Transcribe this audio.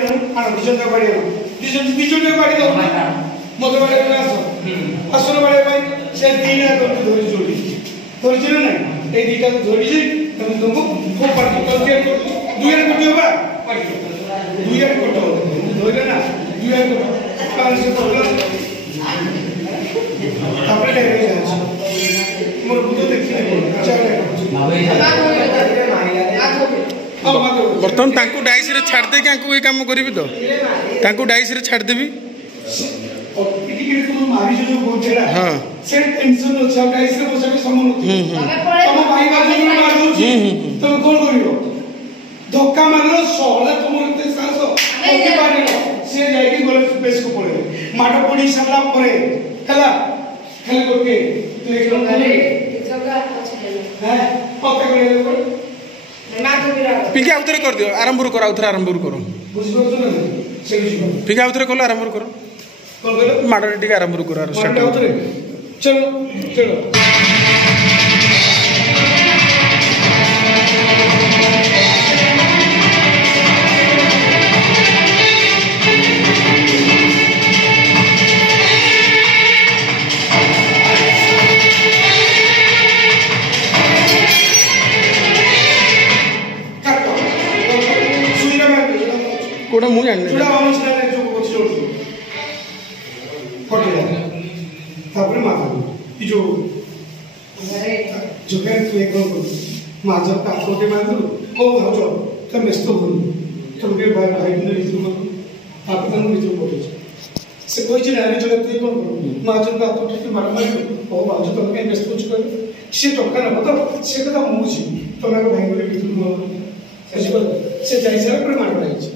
आनो दिजन का बाड़ी दिजन का बाड़ी दो मत बाड़ी में आसो बाड़ी भाई से तीन है तो धोरी जोड़ी धोरी ना ए दीटा को धोरी जी तुम तुमको खूब पड़ तो के दुइया कोटी होगा दुइया कोटी धोरी ना दुइया कोटी पांच से प्रॉब्लम तापरे ले जाए मोर बुतो देखि चले बर्तमान तांकु डाइस रे छाड़ दे के ये काम करिवि तो तांकु डाइस रे छाड़ देबी मारी जो बोचेरा हां से टेंशन हो छ डाइस रे बसा के समन तुम भाई बाजू में मार दो तुम कोन करिवो धक्का मारलो सोला तुम इतने साहस ओके पानी से जाई के गोले पेस को पड़े माटो पड़ी सरला परे हला खाली करके तू एक खाली जगह अच्छा है पक्का करे पिंकी आउथरे कर दियो आरंभ कर आउथरे आरंभ करो बुझबो तो ना चली जीव पिंकी आउथरे कलो आरंभ करो कोन कहलो माडरे टिके आरंभ करो स्टार्ट आउथरे चलो चलो कोडा मु जान चुड़ा वाला स्टाइल जो कुछ जोड़ दो फोटो तापरे माथा ई जो जो के तू एक को माझा का फोटो मार दो को भाजो तो व्यस्त हो तो के भाई भाई ने रिजू को आप तन रिजू फोटो से कोई चीज आने जो तू को माझा का फोटो के मार मार ओ भाजो तो के व्यस्त कुछ कर से टका ना तो से का मुझी तो ना भाई ने रिजू को से जाई से पर मार रही